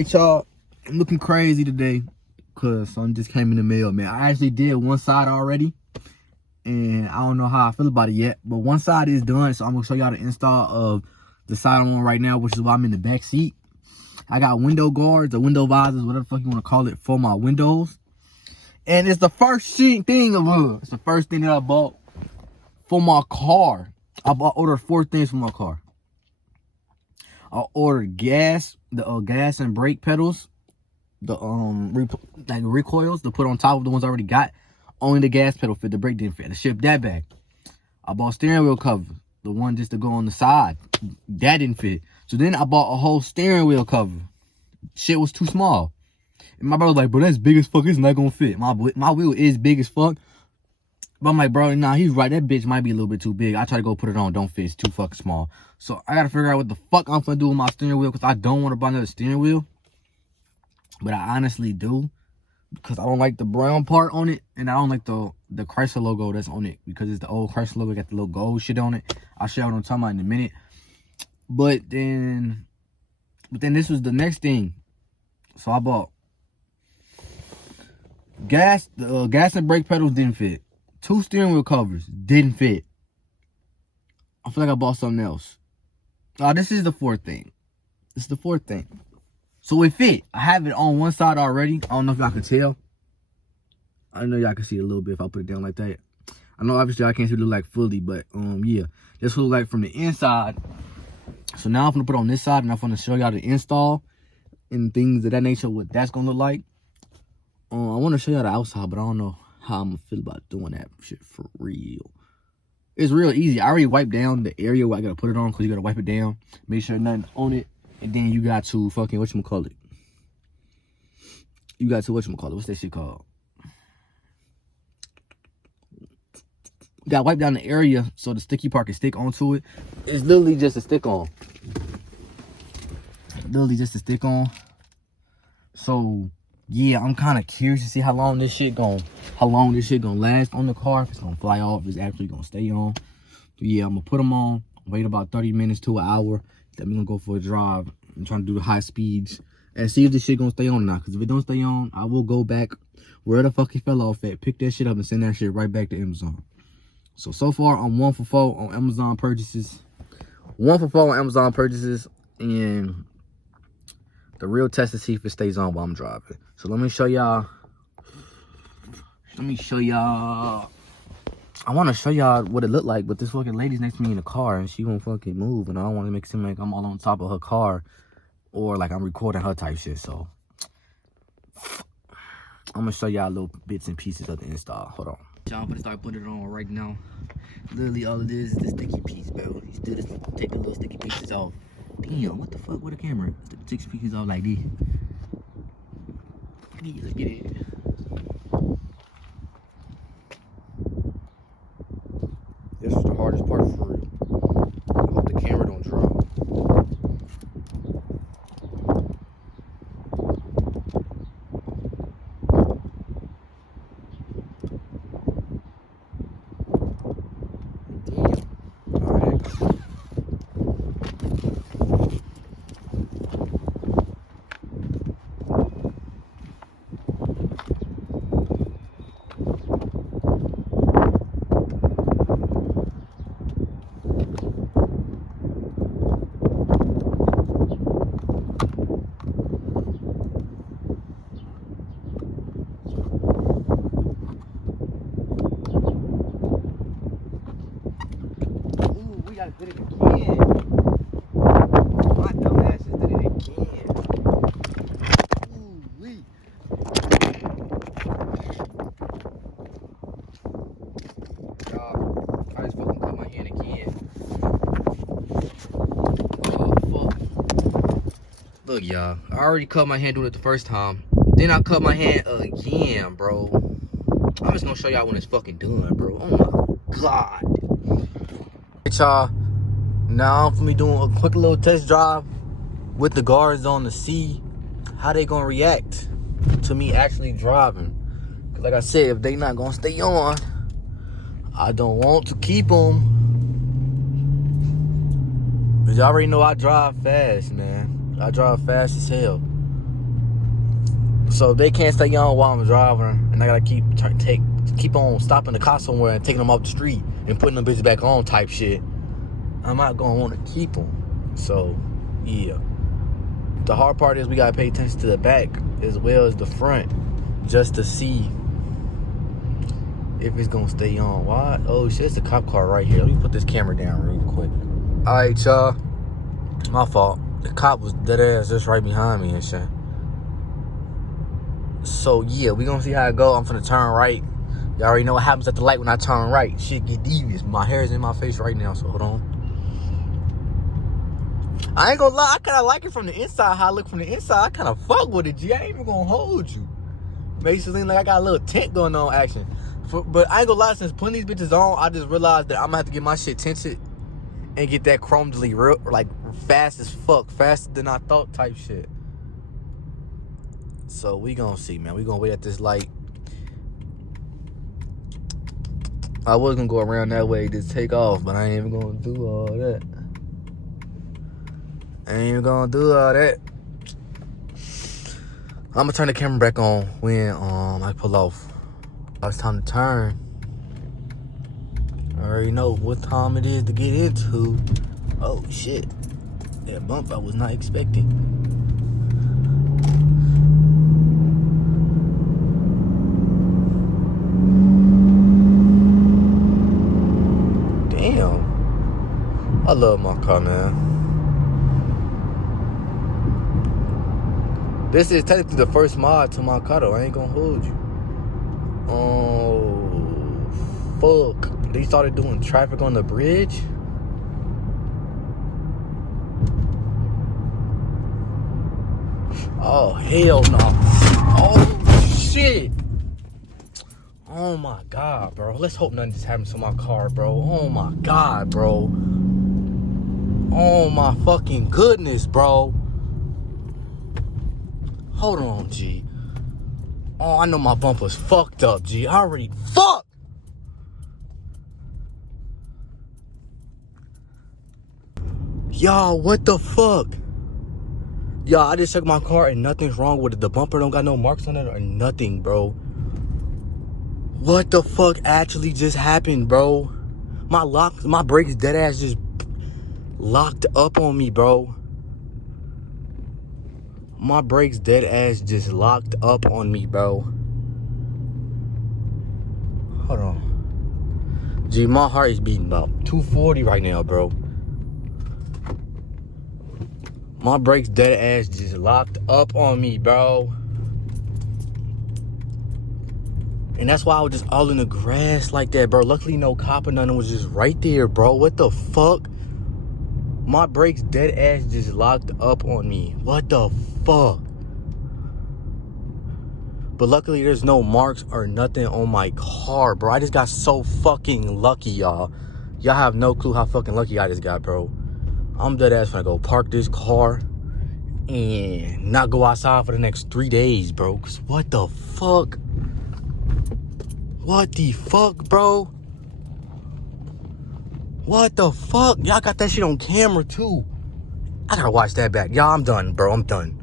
Hey y'all, I'm looking crazy today because something just came in the mail, man. I actually did one side already, and I don't know how I feel about it yet, but one side is done, so I'm gonna show y'all the install of the side I'm on right now, which is why I'm in the back seat. I got window guards or window visors, whatever the fuck you want to call it, for my windows. And it's the first thing it's the first thing that I bought for my car. Ordered 4 things for my car. I ordered gas, the gas and brake pedals, the like recoils to put on top of the ones I already got. Only the gas pedal fit, the brake didn't fit. I shipped that back. I bought steering wheel cover, the one just to go on the side. That didn't fit. So then I bought a whole steering wheel cover. Shit was too small. And my brother was like, bro, that's big as fuck. It's not gonna fit. My wheel is big as fuck. But I'm like, bro, nah, he's right. That bitch might be a little bit too big. I try to go put it on. Don't fit. It's too fucking small. So I got to figure out what the fuck I'm going to do with my steering wheel, because I don't want to buy another steering wheel. But I honestly do, because I don't like the brown part on it. And I don't like the Chrysler logo that's on it, because it's the old Chrysler logo. Got the little gold shit on it. I'll show you what I'm talking about in a minute. But then this was the next thing. So I bought gas. The gas and brake pedals didn't fit. 2 steering wheel covers didn't fit. I feel like I bought something else. This is the 4th thing. This is the 4th thing. So it fit. I have it on one side already. I don't know if y'all can tell. I know y'all can see it a little bit if I put it down like that. I know obviously I can't see it like fully, but yeah. This will look like from the inside. So now I'm gonna put it on this side, and I'm gonna show y'all the install and things of that nature, what that's gonna look like. I want to show y'all the outside, but I don't know how I'm gonna feel about doing that shit for real. It's real easy. I already wiped down the area where I gotta put it on, because you gotta wipe it down, make sure nothing's on it, and then you got to fucking whatchamacallit. You got to whatchamacallit. What's that shit called? You gotta wipe down the area so the sticky part can stick onto it. It's literally just a stick on. Literally just a stick on. So yeah, I'm kind of curious to see how long this shit gonna last on the car. If it's gonna fly off, if it's actually gonna stay on. So yeah, I'm gonna put them on, wait about 30 minutes to an hour. Then I'm gonna go for a drive. I'm trying to do the high speeds and see if this shit gonna stay on or not. Because if it don't stay on, I will go back where the fuck it fell off at, pick that shit up, and send that shit right back to Amazon. So far, I'm 1 for 4 on Amazon purchases. 1 for 4 on Amazon purchases, and the real test to see if it stays on while I'm driving. So let me show y'all. I want to show y'all what it looked like, but this fucking lady's next to me in the car, and she won't fucking move, and I don't want to make it seem like I'm all on top of her car, or like I'm recording her type shit. So I'm gonna show y'all little bits and pieces of the install. Hold on. Y'all, I'm gonna start putting it on right now. Literally all it is the sticky piece, bro. You still just take the little sticky pieces off. Damn, what the fuck with the camera? Stick 6 pieces off like this. Let's get it. This is the hardest part for real. I hope the camera don't drop. Did it again. My dumb ass just did it again. Ooh-wee. Y'all, I just fucking cut my hand again. Oh, fuck. Look, y'all, I already cut my hand doing it the first time. Then I cut my hand again, bro. I'm just gonna show y'all when it's fucking done, bro. Oh my god. Y'all, now I'm finna be doing a quick little test drive with the guards on to see how they gonna react to me actually driving. Cause like I said, if they not gonna stay on, I don't want to keep them. Cause y'all already know I drive fast, man. I drive fast as hell. So they can't stay on while I'm driving, and I gotta keep on stopping the car somewhere and taking them off the street and putting them bitches back on type shit. I'm not gonna want to keep them. So, yeah. The hard part is we gotta pay attention to the back as well as the front, just to see if it's gonna stay on. Why? Oh shit, it's a cop car right here. Let me put this camera down real quick. Alright, y'all. My fault. The cop was dead ass just right behind me and shit. So yeah, we gonna see how it go. I'm finna turn right. Y'all already know what happens at the light when I turn right. Shit get devious. My hair is in my face right now, so hold on. I ain't gonna lie, I kinda like it from the inside. How I look from the inside, I kinda fuck with it, G. I ain't even gonna hold you. Makes it seem like I got a little tint going on action. But I ain't gonna lie, since putting these bitches on, I just realized that I'm gonna have to get my shit tinted and get that chrome delete real, like fast as fuck. Faster than I thought type shit. So we gonna see, man. We gonna wait at this light. I was gonna go around that way to take off, but I ain't even gonna do all that. I'm gonna turn the camera back on when I pull off. It's time to turn. I already know what time it is to get into. Oh shit. That bump I was not expecting. Damn. I love my car, man. This is technically the first mod to my car, though. I ain't gonna hold you. Oh, fuck. They started doing traffic on the bridge? Oh, hell no. Oh, shit. Oh, my God, bro. Let's hope nothing just happens to my car, bro. Oh, my God, bro. Oh, my fucking goodness, bro. Hold on, G. Oh, I know my bumper's fucked up, G. I already... Fuck! Y'all, what the fuck? Y'all, I just checked my car and nothing's wrong with it. The bumper don't got no marks on it or nothing, bro. What the fuck actually just happened, bro? My brakes dead ass just locked up on me, bro. My brakes dead ass just locked up on me, bro. Hold on. Gee, my heart is beating about 240 right now, bro. My brakes dead ass just locked up on me, bro. And that's why I was just all in the grass like that, bro. Luckily, no cop or nothing was just right there, bro. What the fuck? My brakes dead ass just locked up on me. What the fuck? But luckily, there's no marks or nothing on my car, bro. I just got so fucking lucky, y'all. Y'all have no clue how fucking lucky I just got, bro. I'm dead ass gonna go park this car and not go outside for the next 3 days, bro. Cause what the fuck? What the fuck, bro? What the fuck? Y'all got that shit on camera, too. I gotta watch that back. Y'all, I'm done, bro. I'm done.